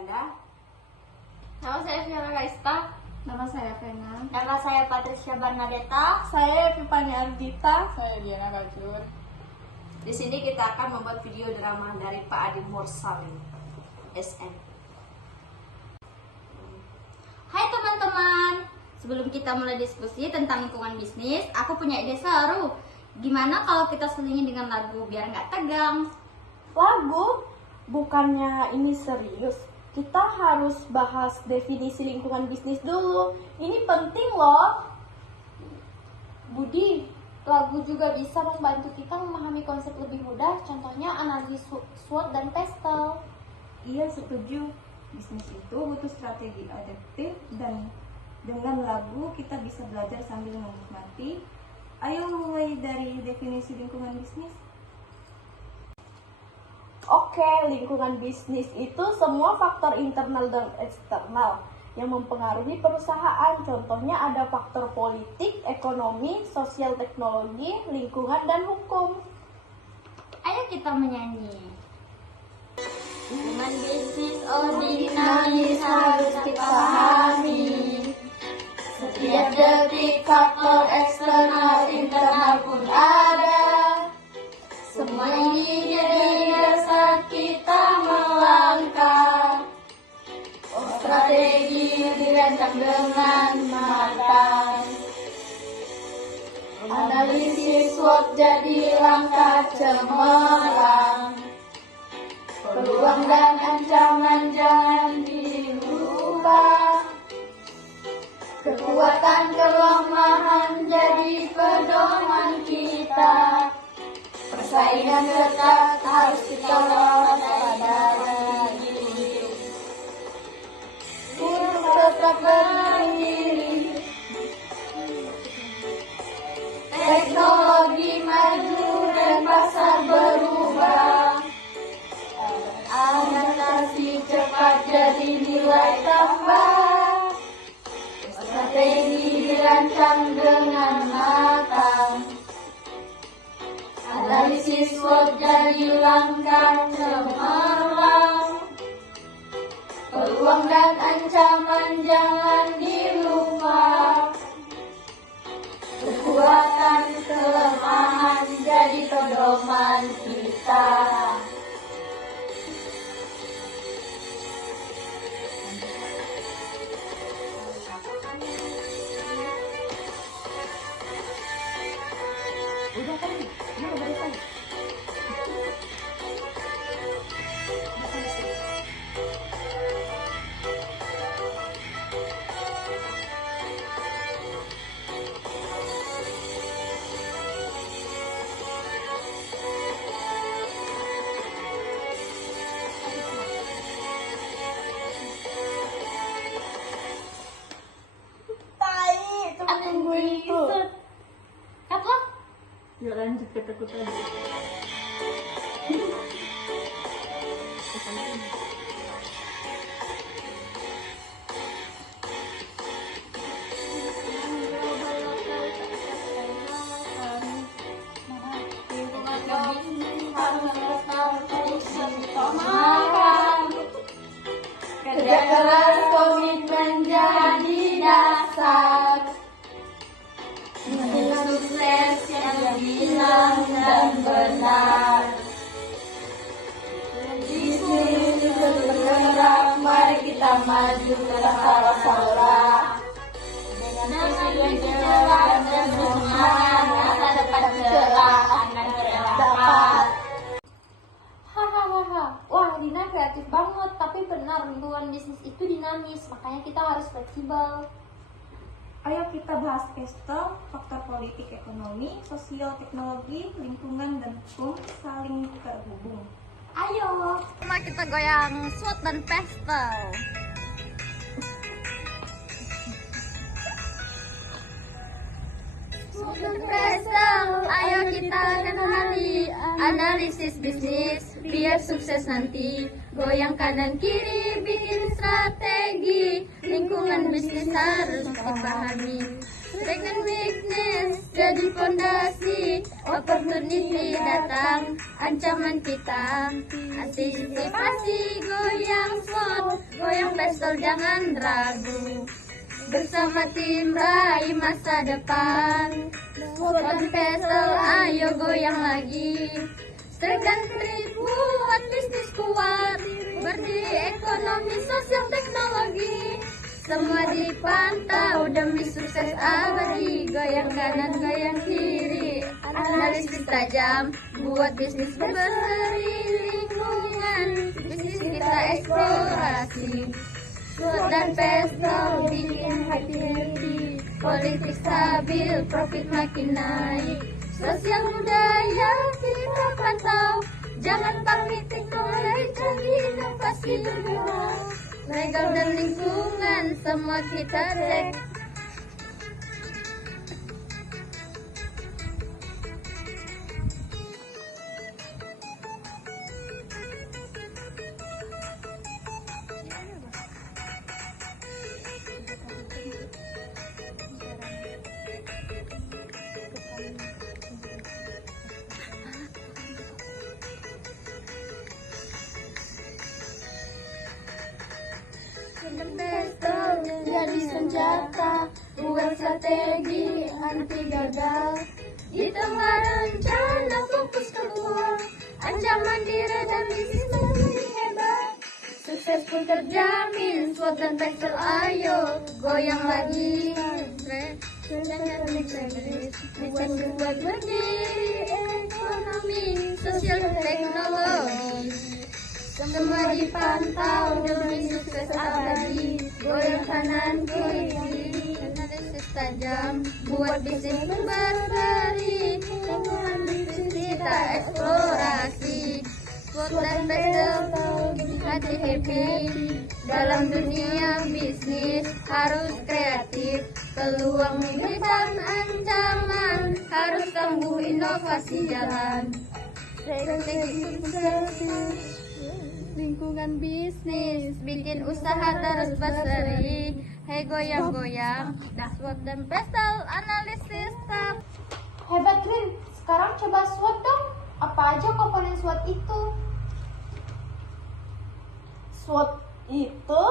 Anda? Nama saya Fiona Raista. Nama saya Vena. Nama saya Patricia Bernadetta. Saya Epifani Ardita. Saya Diana Bajur. Di sini kita akan membuat video drama dari Pak Adi Mursalim, SM. Hai teman-teman, sebelum kita mulai diskusi tentang lingkungan bisnis, aku punya ide seru. Gimana kalau kita selingi dengan lagu biar nggak tegang? Lagu? Bukannya ini serius? Kita harus bahas definisi lingkungan bisnis dulu. Ini penting loh. Budi, lagu juga bisa membantu kita memahami konsep lebih mudah, contohnya analisis SWOT dan PESTEL. Iya, setuju. Bisnis itu butuh strategi adaptif dan dengan lagu kita bisa belajar sambil menikmati. Ayo mulai dari definisi lingkungan bisnis. Oke, lingkungan bisnis itu semua faktor internal dan eksternal yang mempengaruhi perusahaan. Contohnya ada faktor politik, ekonomi, sosial, teknologi, lingkungan, dan hukum. Ayo kita menyanyi. Lingkungan bisnis dinamis harus kita pahami. Setiap detik faktor eksternal, internal pun ada. Semua ini jadi dasar kita melangkah. Strategi dirancang dengan matang. Analisis SWOT jadi langkah cemerlang. Peluang dan ancaman jangan dilupa. Kekuatan kelemahan jadi pedoman kita. Persaingan ketat harus kita waspadai. Untuk tetap berdiri. Teknologi maju dan pasar berubah. Adaptasi cepat jadi nilai tambah. Strategi dirancang dengan matang. Analisis SWOT jadi langkah cemerlang. Peluang dan ancaman jangan dilupa. Kekuatan kelemahan jadi pedoman kita. Udah kan? Udah beresan. Tai, cuma tungguin itu. Cut lo. Yuk lanjut ke tadi. Kerja keras, komitmen jadi dasar. Sukses yang bilang dan benar. Bisnis bergerak, mari kita maju tanpa rasa lelah. Dengan segala dan semangat, masa depan cerah akan kita dapat. Hahaha, wah Dina kreatif banget, tapi benar lingkungan bisnis itu dinamis, makanya kita harus fleksibel. Ayo kita bahas PESTEL, faktor politik, ekonomi, sosial, teknologi, lingkungan, dan hukum saling terhubung. Ayo, sama kita goyang SWOT dan PESTEL. SWOT dan PESTEL, ayo kita kenali analisis bisnis biar sukses nanti. Goyang kanan kiri, bikin strategi. Lingkungan bisnis harus dipahami. Dengan bisnis jadi fondasi, opportunity datang, ancaman kita. Antisipasi goyang SWOT, goyang pistol jangan ragu. Bersama tim raih masa depan, SWOT dan pistol ayo goyang lagi. Strike dan trik buat bisnis kuat, berdiri ekonomi sosial teknologi. Semua dipantau demi sukses abadi, goyang kanan goyang kiri, analisis tajam buat bisnis berseri lingkungan, bisnis kita eksplorasi. SWOT dan pistol bikin happy, politik stabil, profit makin naik. Sosial budaya kita pantau, jangan pamit teknologi canggih inovasi bergerak. Legal dan lingkungan semua kita cek. Pistol jadi senjata buat strategi anti gagal. Di tengah rencana fokus keluar, ancaman diredam bisnis menjadi hebat. Sukses pun terjamin, SWOT dan pistol ayo goyang lagi. Buat berdiri ekonomi, sosial teknologi. Semua dipantau demi sukses abadi, goyang kanan kiri, analisis tajam buat bisnis berseri, lingkungan bisnis kita eksplorasi. SWOT dan pistol hati happy, dalam dunia bisnis harus kreatif, peluang di depan ancaman, harus tangguh inovasi jalan. Strategi sukses lingkungan bisnis, bikin usaha terus berseri. Hei goyang-goyang, SWOT dan pistol analisis tab. Hebat Rin, sekarang coba SWOT dong. Apa aja komponen SWOT itu? SWOT itu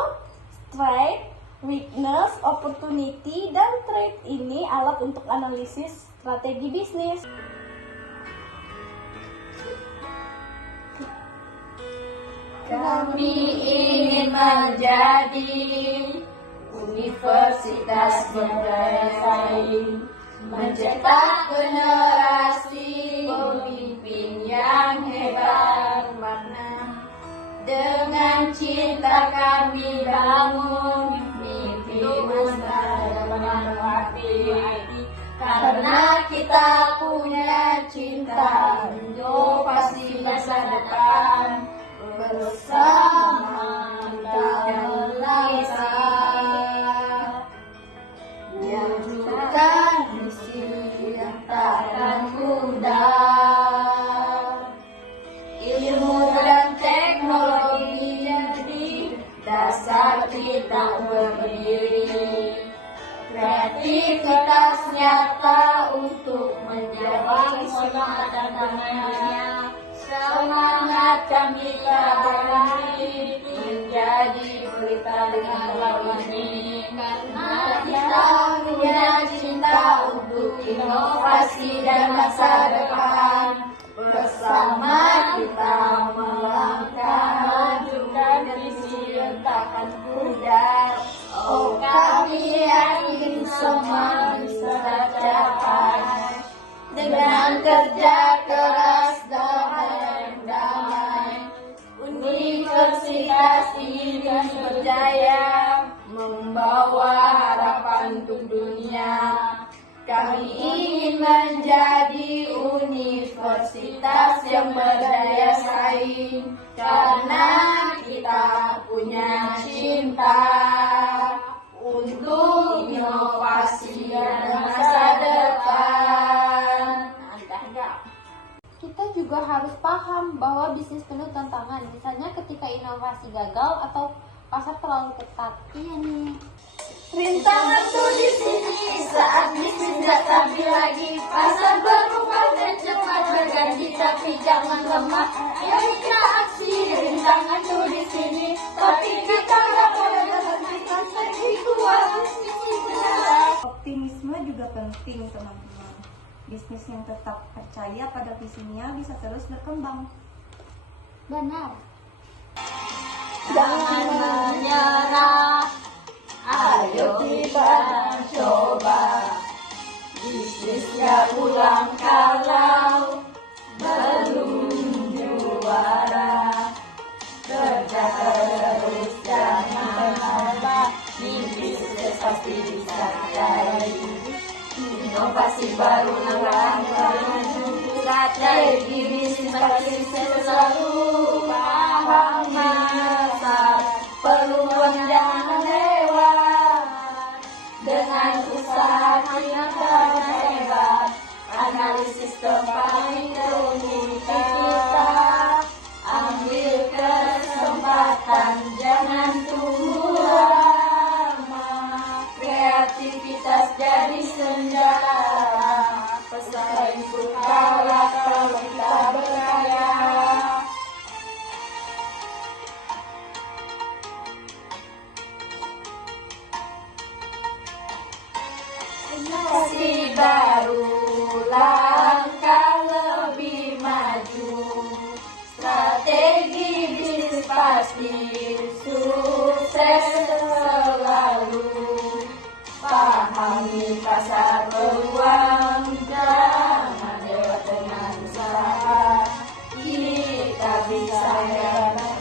strength, weakness, opportunity, dan threat. Ini alat untuk analisis strategi bisnis. Kami ingin menjadi universitas berdaya saing, mencetak generasi pemimpin yang hebat makna. Dengan cinta kami bangun mimpi masa depan hati, karena kita punya cinta inovasi masa depan. Bersama kita melangkah, yang bukan misi yang takkan mudah. Ilmu dan teknologi jadi dasar kita berdiri. Kreativitas nyata untuk menjadi semangat dan dunia. Semangat kami berani menjadi berita dengan lagu ini, karena kita punya cinta untuk inovasi dan masa depan. Bersama kita melangkah maju dan misi yang takkan pudar. Oh, kami yakin semua bisa capai dengan kerja keras dan damai. Universitas ini berjaya membawa harapan untuk dunia. Kami ingin menjadi universitas yang berdaya saing, karena kita punya cinta untuk inovasi dan masa depan. Kita juga harus paham bahwa bisnis penuh tantangan, misalnya ketika inovasi gagal atau pasar terlalu ketat. Iya nih. Rintangan tuh di sini saat bisnis nggak stabil lagi. Pasar berubah dan cepat berganti, tapi jangan lemah. Ayo kita aksi, rintangan tuh di sini, tapi kita nggak boleh berhentikan strategi kuat. Optimisme juga penting, teman-teman. Bisnis yang tetap percaya pada visinya bisa terus berkembang. Benar. Jangan menyerah, ayo kita coba. Bisnis gak pulang kalau belum juara. Kerja terus jangan lelah, mimpi sukses pasti bisa raih. Inovasi baru langkah, strategi bisnis pasti selalu paham masa, peluang jangan lewat. Dengan usaha kita hebat, analisis tepat ilmu kita. Ambil kesempatan, jangan tunggu lama. Kreativitas jadi senjata, pesaing pun kalah kalau kita berkarya. Masih baru, langkah lebih maju. Strategi bisnis pasti sukses selalu. Pahami pasar peluang, jangan lewat dengan usaha. Kita bisa hebat.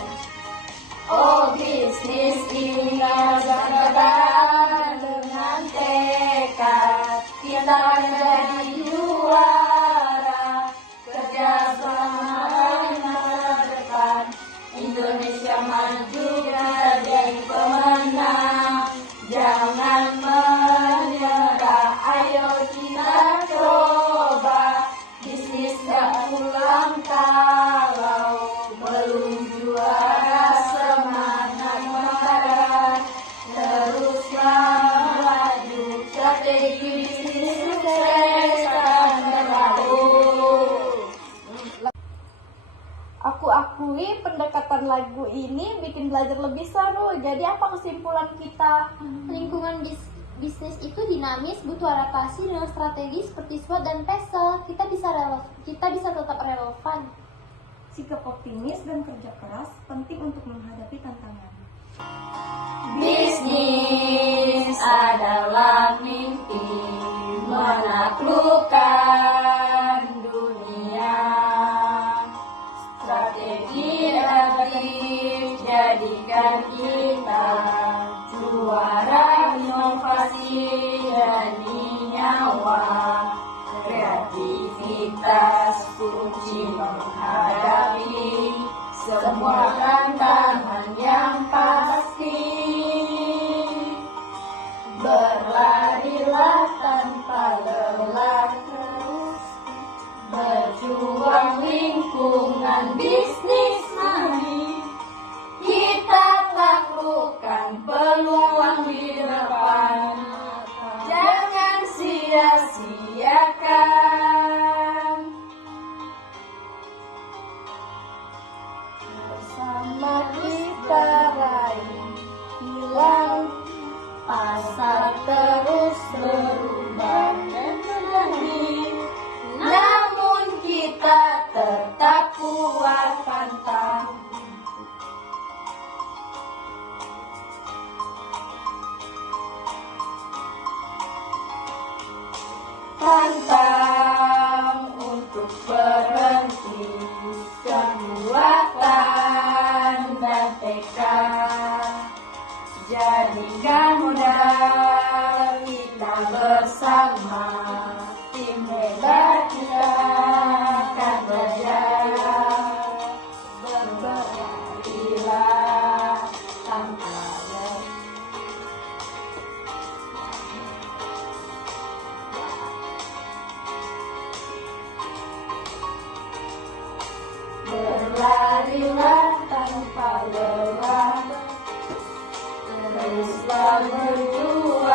Oh, bisnis ini gabah dengan tekad. Kita jadi juara. Kerja sama masa depan. Indonesia maju jadi pemenang. Jangan menyerah, ayo kita coba. Bisnis gak pulang kalau belum juara. Semangat membara, terus maju. Strategi bisnis sukses akan berlalu. Aku akui pendekatan lagu ini bikin belajar lebih seru. Jadi apa kesimpulan kita? Lingkungan bisnis itu dinamis, butuh adaptasi dengan strategi seperti SWOT dan PESEL. Kita bisa tetap relevan. Sikap optimis dan kerja keras penting untuk menghadapi tantangan. Bisnis adalah mimpi menaklukkan dunia. Strategi aktif jadikan kita juara, inovasi jadi nyawa. Kreativitas kunci menghadapi semua tantangan yang pasti. Berlarilah tanpa lelah terus, berjuang lingkungan bisnis maju. Kita taklukkan peluang di depan, jangan sia-siakan. Bersama kita raih hilang, Pasar terus berubah dan berlari, namun kita tetap kuat pantang. Pantang untuk berhenti, kekuatan dan tekad. Jadikan modal kita bersama, tim hebat kita akan berjaya. Berlarilah tanpa lelah. Berlarilah tanpa lelah, teruslah berjuang.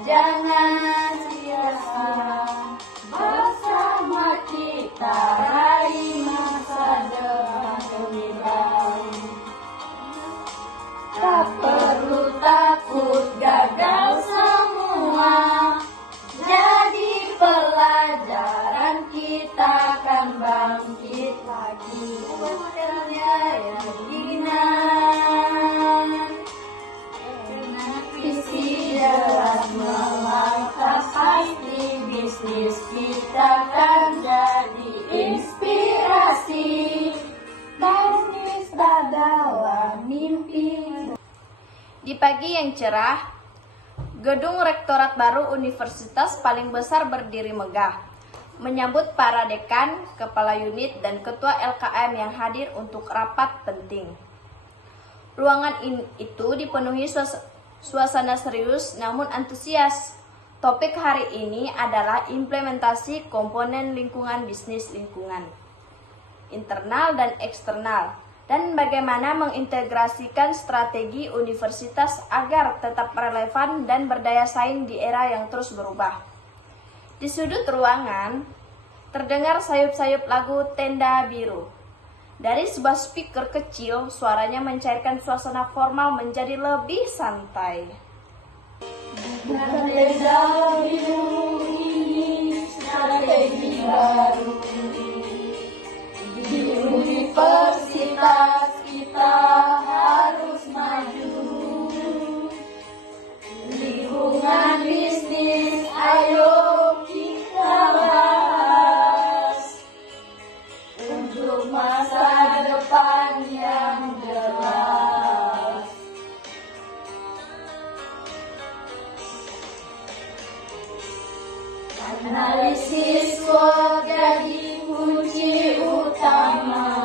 jangan sia-sia. Bersama kita raih masa depan lebih baik. Tak perlu takut gagal semua, jadi pelajaran kita akan bangkit lagi. Modelnya yakinan, visi jelas melangkah pasti, bisnis kita akan jadi inspirasi. Bisnis adalah mimpi. Di pagi yang cerah, gedung rektorat baru universitas paling besar berdiri megah, menyambut para dekan, kepala unit, dan ketua LKM yang hadir untuk rapat penting. Ruangan itu dipenuhi suasana serius namun antusias. Topik hari ini adalah implementasi komponen lingkungan bisnis lingkungan, internal dan eksternal, dan bagaimana mengintegrasikan strategi universitas agar tetap relevan dan berdaya saing di era yang terus berubah. Di sudut ruangan, terdengar sayup-sayup lagu Tenda Biru. Dari sebuah speaker kecil, suaranya mencairkan suasana formal menjadi lebih santai. Tenda biru ini strategi baru. Di universitas kita harus maju. Lingkungan bisnis, ayo kita bahas untuk masa depan yang jelas. Analisis SWOT jadi kunci utama.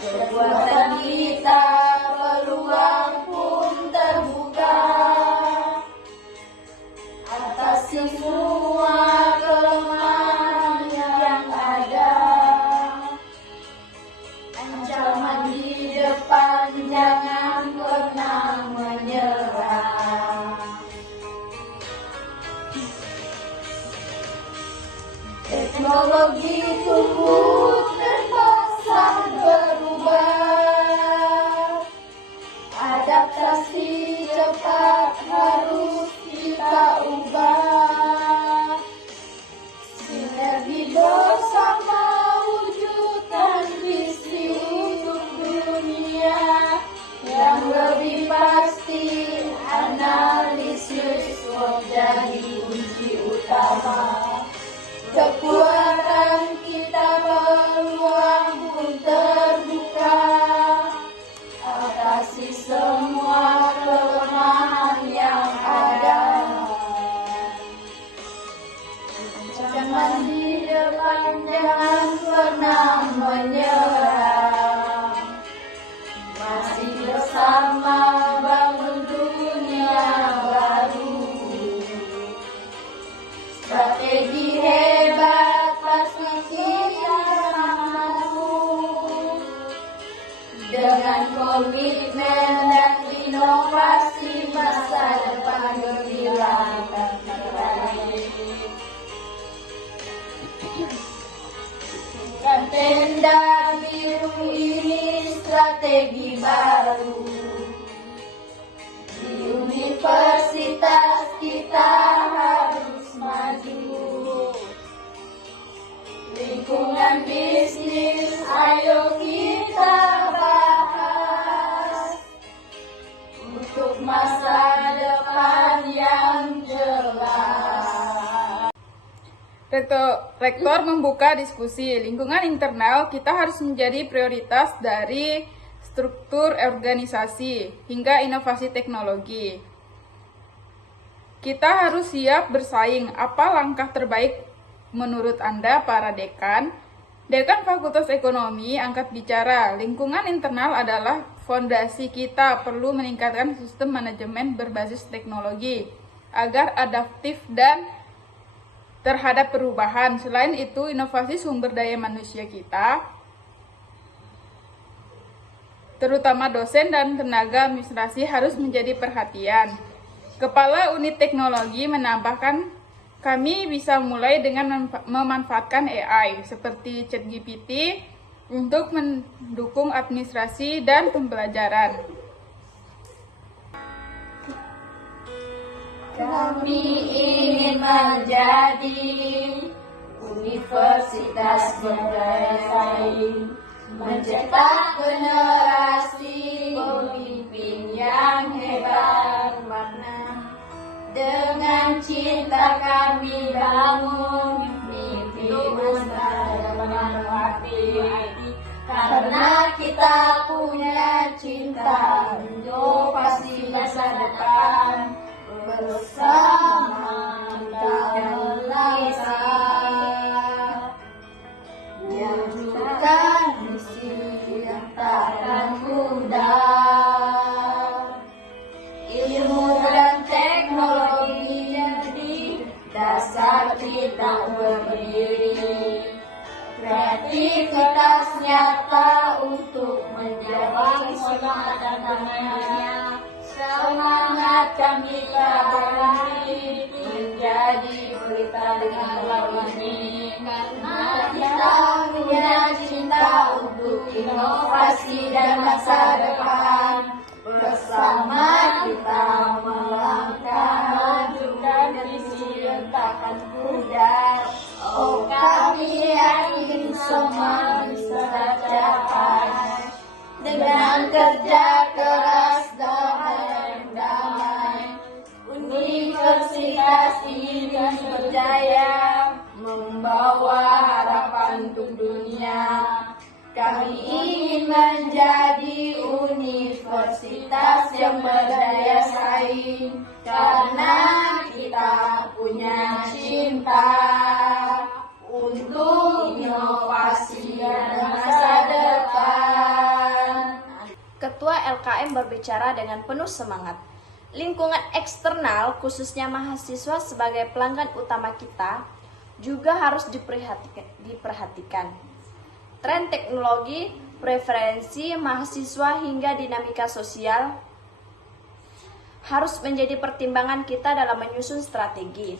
Kekuatan kita, peluang pun terbuka. Atasi semua kelemahan yang ada. Ancaman di depan, jangan pernah menyerah. Teknologi tumbuh terpaksa berubah. Adaptasi cepat harus kita ubah. Sinergi bersama wujudkan visi untuk dunia yang lebih pasti. Analisis jadi kunci utama. Kekuatan kita, peluang pun terbuka. Atasi semua kelemahan yang ada. Jangan di depan, jangan pernah menyerah. Masih bersama bangun dunia baru. Strategi hebat pasti kita mampu. Dengan komitmen dan inovasi, masa depan gemilang akan meraih. Tenda biru ini strategi baru. Di universitas kita harus maju. Lingkungan bisnis, ayo kita bahas untuk masa depan yang jelas. Rektor membuka diskusi lingkungan internal kita harus menjadi prioritas dari struktur organisasi hingga inovasi teknologi. Kita harus siap bersaing. Apa langkah terbaik menurut Anda para dekan? Dekan Fakultas Ekonomi angkat bicara, lingkungan internal adalah fondasi kita, perlu meningkatkan sistem manajemen berbasis teknologi agar adaptif dan terhadap perubahan. Selain itu, inovasi sumber daya manusia kita, terutama dosen dan tenaga administrasi, harus menjadi perhatian. Kepala Unit Teknologi menambahkan, kami bisa mulai dengan memanfaatkan AI seperti ChatGPT untuk mendukung administrasi dan pembelajaran. Kami ingin menjadi universitas berdaya saing, mencetak generasi pemimpin yang hebat bermakna. Dengan cinta kami bangun mimpi besar dengan hati, karena kita punya cinta inovasi masa depan. Bersama kita melangkah, wujudkan misi yang takkan pudar. Ilmu dan teknologi jadi dasar kita berdiri. Kreativitas nyata untuk menjadi semangat tantangannya. Semangat kami kembali menjadi berita dengan lagu ini, karena kita punya cinta untuk inovasi dan masa depan. Bersama kita melangkah maju dan visi yang takkan pudar. Oh, kami yakin semua bisa tercapai dengan kerja keras dan damai. Universitas ini berjaya membawa harapan untuk dunia. Kami ingin menjadi universitas yang berdaya saing, karena kita punya cinta untuk inovasi dan masa depan. Ketua LKM berbicara dengan penuh semangat. Lingkungan eksternal, khususnya mahasiswa sebagai pelanggan utama kita, juga harus diperhatikan. Tren teknologi, preferensi mahasiswa hingga dinamika sosial harus menjadi pertimbangan kita dalam menyusun strategi.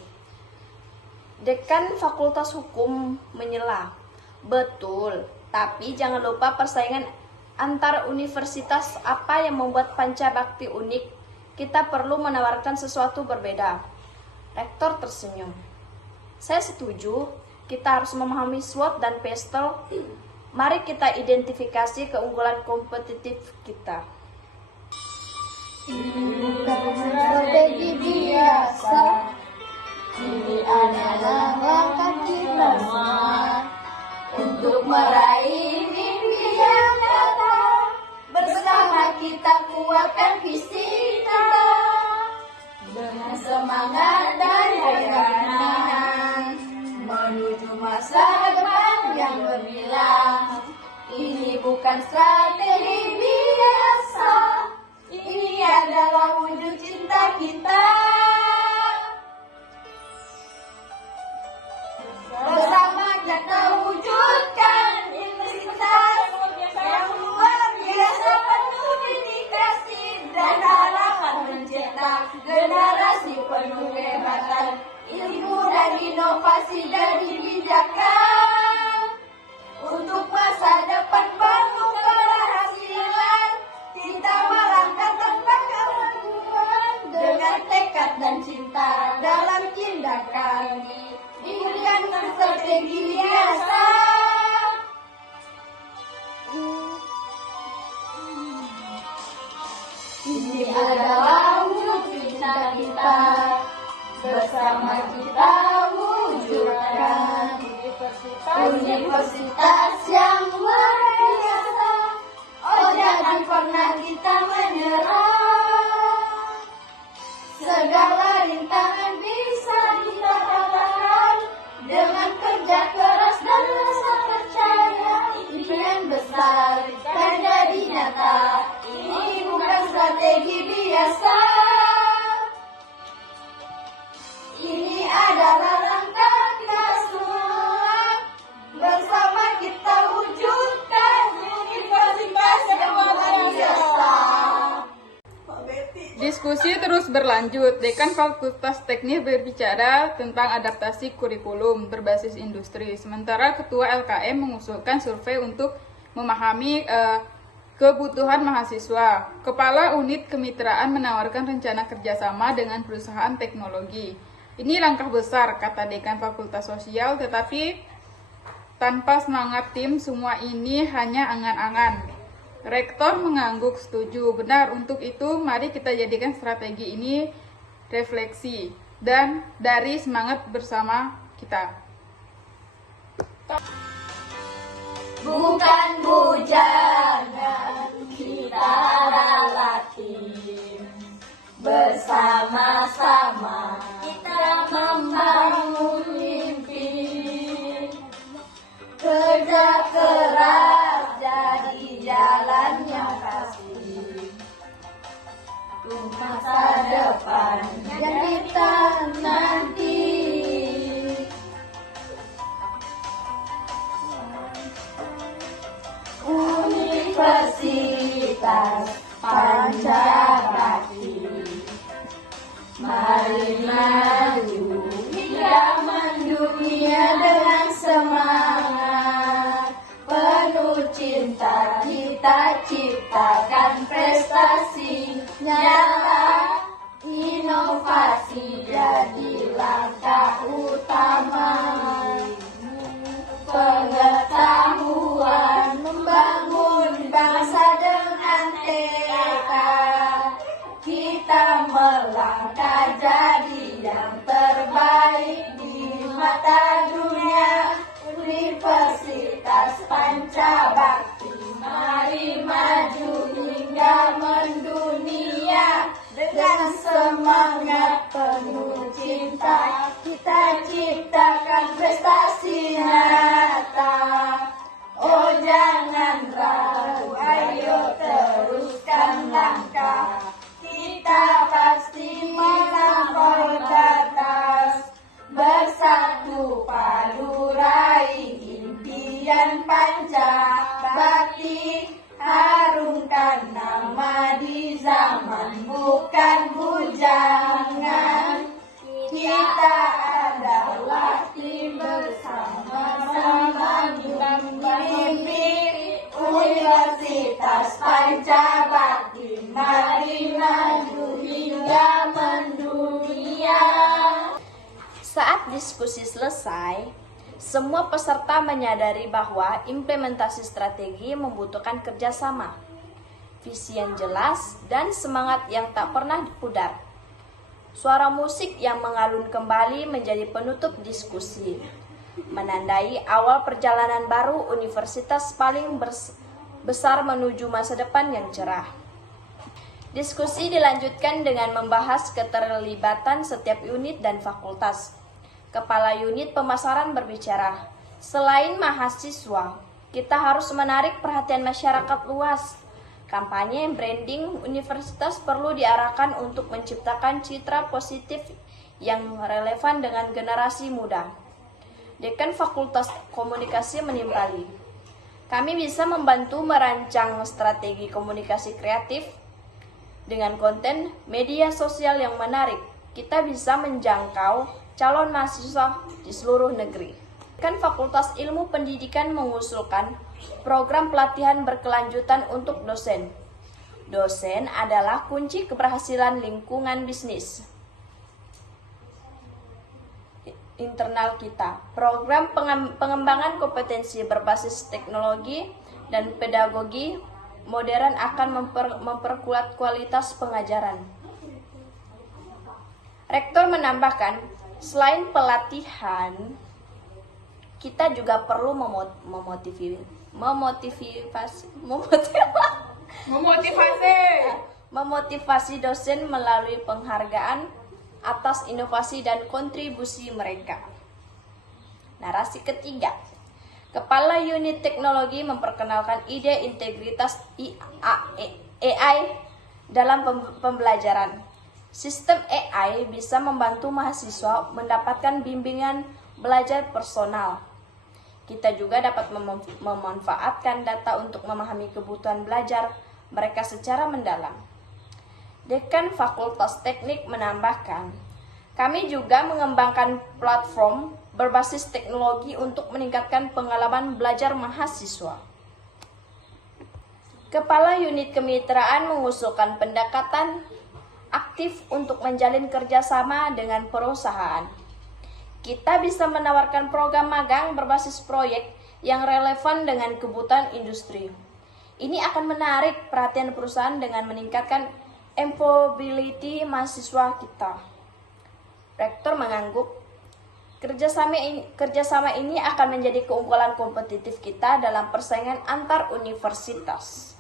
Dekan Fakultas Hukum menyela, betul, tapi jangan lupa persaingan antar universitas apa yang membuat Pancabakti unik. Kita perlu menawarkan sesuatu berbeda. Rektor tersenyum. Saya setuju, kita harus memahami SWOT dan PESTEL. Mari kita identifikasi keunggulan kompetitif kita. Ini bukan strategi biasa, ini adalah langkah kita semua untuk meraih mimpi yang nyata. Bersama kita kuatkan visi kita dengan semangat dan keyakinan menuju masa depan yang gemilang. Ini bukan strategi biasa, ini adalah wujud cinta kita. Bersama kita wujudkan universitas yang luar biasa, penuh dedikasi dan harapan mencetak generasi penuh kehebatan, ilmu dan inovasi dan kebijakan. Untuk masa depan penuh keberhasilan, kita melangkah tanpa keraguan, dengan tekad dan cinta dalam tindakan. Bukan strategi biasa. Ini adalah wujud cinta kita. Bersama kita wujudkan universitas yang luar biasa. Oh, jangan pernah kita menyerah. Segala rintangan bisa kita kalahkan dengan kerja keras dan rasa percaya. Impian besar kan jadi nyata. Ini bukan strategi biasa. Ini adalah langkah kita semua. Bersama kita wujudkan universitas yang luar biasa. Diskusi terus berlanjut. Dekan Fakultas Teknik berbicara tentang adaptasi kurikulum berbasis industri. Sementara Ketua LKM mengusulkan survei untuk memahami kebutuhan mahasiswa. Kepala Unit Kemitraan menawarkan rencana kerjasama dengan perusahaan teknologi. Ini langkah besar, kata Dekan Fakultas Sosial, tetapi tanpa semangat tim, semua ini hanya angan-angan. Rektor mengangguk setuju. Benar, untuk itu mari kita jadikan strategi ini refleksi dan dari semangat bersama kita. Bukan bujangan, kita adalah tim. Bersama-sama kita membangun mimpi. Kerja keras jadi jalan yang pasti. Untuk masa depan yang kita nanti. Universitas Pancabakti, mari maju hingga mendunia dengan semangat penuh cinta, kita ciptakan prestasi nyata, inovasi jadi langkah utama. Pengetahuan membangun bangsa dengan tekad. Kita melangkah jadi yang terbaik di mata dunia. Universitas Pancabakti, mari maju hingga mendunia. Dengan semangat penuh cinta, kita ciptakan prestasi nyata. Oh jangan ragu, ayo teruskan langkah. Kita pasti melampaui batas. Bersatu padu raih impian Pancabakti. Harumkan nama di zaman, bukan bujangan. Kita adalah tim bersama-sama mimpi. Universitas Pancabakti, mari maju hingga mendunia. Saat diskusi selesai, semua peserta menyadari bahwa implementasi strategi membutuhkan kerjasama, visi yang jelas, dan semangat yang tak pernah pudar. Suara musik yang mengalun kembali menjadi penutup diskusi, menandai awal perjalanan baru universitas paling besar menuju masa depan yang cerah. Diskusi dilanjutkan dengan membahas keterlibatan setiap unit dan fakultas. Kepala unit pemasaran berbicara, selain mahasiswa, kita harus menarik perhatian masyarakat luas. Kampanye branding universitas perlu diarahkan untuk menciptakan citra positif yang relevan dengan generasi muda. Dekan Fakultas Komunikasi menimpali, kami bisa membantu merancang strategi komunikasi kreatif dengan konten media sosial yang menarik. Kita bisa menjangkau calon mahasiswa di seluruh negeri. Dekan Fakultas Ilmu Pendidikan mengusulkan program pelatihan berkelanjutan untuk dosen. Dosen adalah kunci keberhasilan lingkungan bisnis internal kita. Program pengembangan kompetensi berbasis teknologi dan pedagogi modern akan memperkuat kualitas pengajaran. Rektor menambahkan, selain pelatihan, kita juga perlu memotivasi dosen melalui penghargaan atas inovasi dan kontribusi mereka. Narasi ketiga, Kepala Unit Teknologi memperkenalkan ide integritas AI dalam pembelajaran. Sistem AI bisa membantu mahasiswa mendapatkan bimbingan belajar personal. Kita juga dapat memanfaatkan data untuk memahami kebutuhan belajar mereka secara mendalam. Dekan Fakultas Teknik menambahkan, kami juga mengembangkan platform berbasis teknologi untuk meningkatkan pengalaman belajar mahasiswa. Kepala Unit Kemitraan mengusulkan pendekatan aktif untuk menjalin kerjasama dengan perusahaan. Kita bisa menawarkan program magang berbasis proyek yang relevan dengan kebutuhan industri. Ini akan menarik perhatian perusahaan dengan meningkatkan employability mahasiswa kita. Rektor mengangguk, kerjasama ini akan menjadi keunggulan kompetitif kita dalam persaingan antar universitas.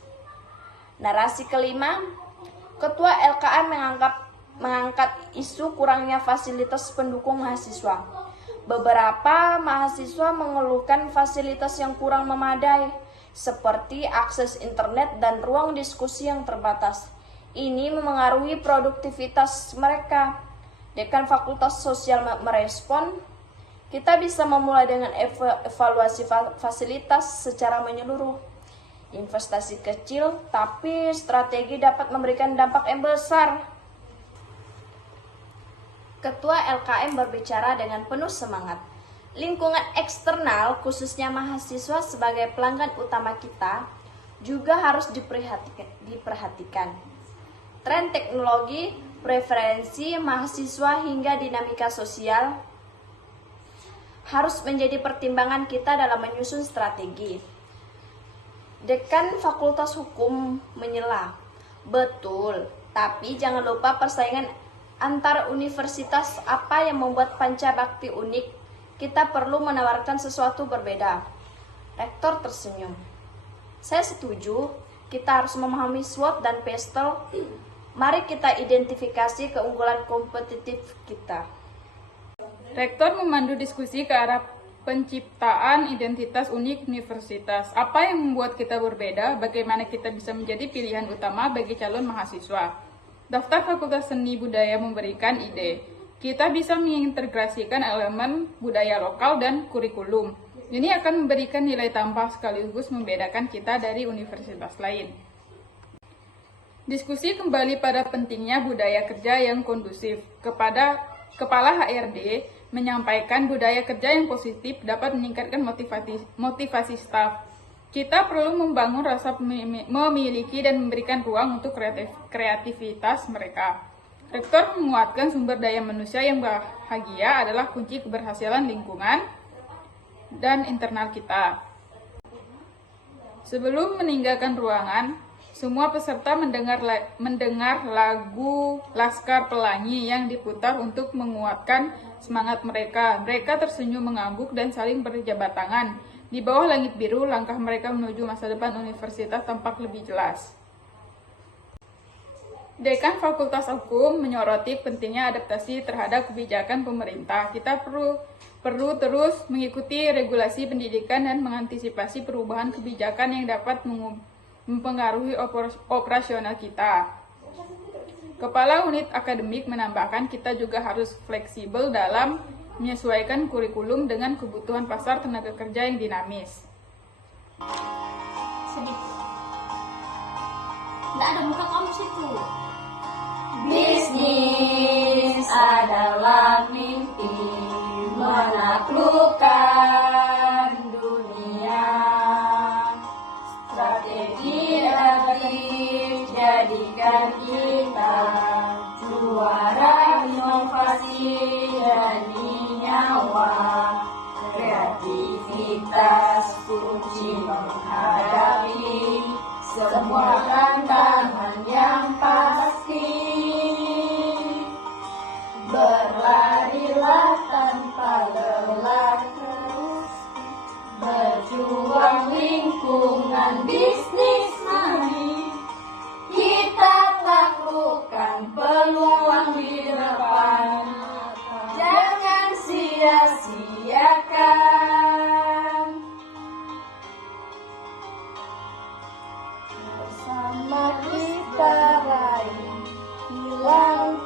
Narasi kelima, Ketua LKM mengangkat isu kurangnya fasilitas pendukung mahasiswa. Beberapa mahasiswa mengeluhkan fasilitas yang kurang memadai, seperti akses internet dan ruang diskusi yang terbatas. Ini memengaruhi produktivitas mereka. Dekan Fakultas Sosial merespon, kita bisa memulai dengan evaluasi fasilitas secara menyeluruh. Investasi kecil, tapi strategi dapat memberikan dampak yang besar. Ketua LKM berbicara dengan penuh semangat. Lingkungan eksternal, khususnya mahasiswa sebagai pelanggan utama kita, juga harus diperhatikan. Tren teknologi, preferensi mahasiswa hingga dinamika sosial harus menjadi pertimbangan kita dalam menyusun strategi. Dekan Fakultas Hukum menyela, betul, tapi jangan lupa persaingan antar universitas apa yang membuat Pancabakti unik. Kita perlu menawarkan sesuatu berbeda. Rektor tersenyum. Saya setuju, kita harus memahami SWOT dan PESTEL. Mari kita identifikasi keunggulan kompetitif kita. Rektor memandu diskusi ke arah penciptaan identitas unik universitas. Apa yang membuat kita berbeda? Bagaimana kita bisa menjadi pilihan utama bagi calon mahasiswa? Daftar Fakultas Seni Budaya memberikan ide. Kita bisa mengintegrasikan elemen budaya lokal dan kurikulum. Ini akan memberikan nilai tambah sekaligus membedakan kita dari universitas lain. Diskusi kembali pada pentingnya budaya kerja yang kondusif. Kepala HRD menyampaikan budaya kerja yang positif dapat meningkatkan motivasi staf. Kita perlu membangun rasa memiliki dan memberikan ruang untuk kreativitas mereka. Rektor menguatkan sumber daya manusia yang bahagia adalah kunci keberhasilan lingkungan dan internal kita. Sebelum meninggalkan ruangan, semua peserta mendengar lagu Laskar Pelangi yang diputar untuk menguatkan semangat mereka. Mereka tersenyum mengangguk dan saling berjabat tangan. Di bawah langit biru, langkah mereka menuju masa depan universitas tampak lebih jelas. Dekan Fakultas Hukum menyoroti pentingnya adaptasi terhadap kebijakan pemerintah. Kita perlu terus mengikuti regulasi pendidikan dan mengantisipasi perubahan kebijakan yang dapat mempengaruhi operasional kita. Kepala Unit Akademik menambahkan kita juga harus fleksibel dalam menyesuaikan kurikulum dengan kebutuhan pasar tenaga kerja yang dinamis. Sedih. Nggak ada muka kamu situ. Bisnis adalah mimpi menaklukkan dunia. Strategi aktif jadikan kita juara inovasi dan nyawa. Kreativitas kunci menghadapi semua tantangan yang pasti. Berlarilah tanpa lelah terus, berjuang lingkungan bisnis mari. Kita taklukkan peluang di depan, jangan sia-siakan. Bersama kita raih hilang,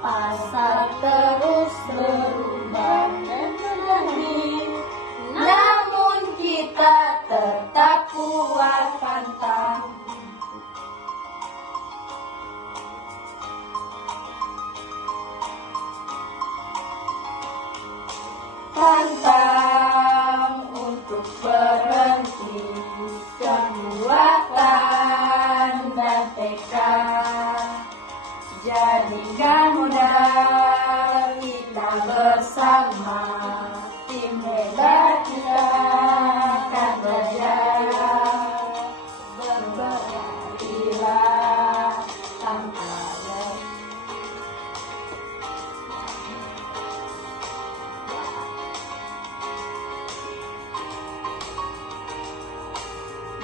pasar terus berubah menjadi, namun kita tetap kuat pantang. merdeka. Jadikan mudah kita bersama, tim hebat kita akan berjaya. Berbarilah tanpa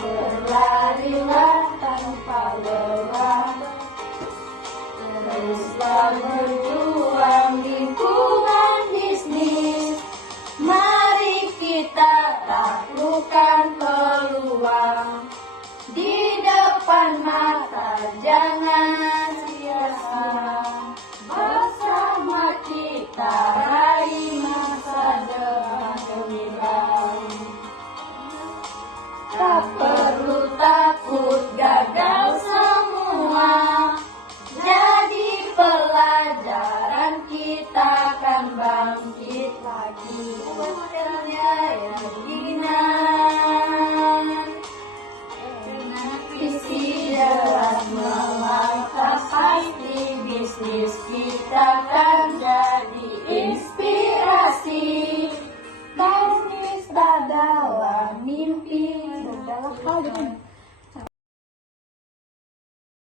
berlarilah tanpa lelah, teruslah berjuang lingkungan bisnis. Mari kita taklukkan peluang di depan mata, jangan sia-sia. Bersama kita raih masa depan gemilang. Tak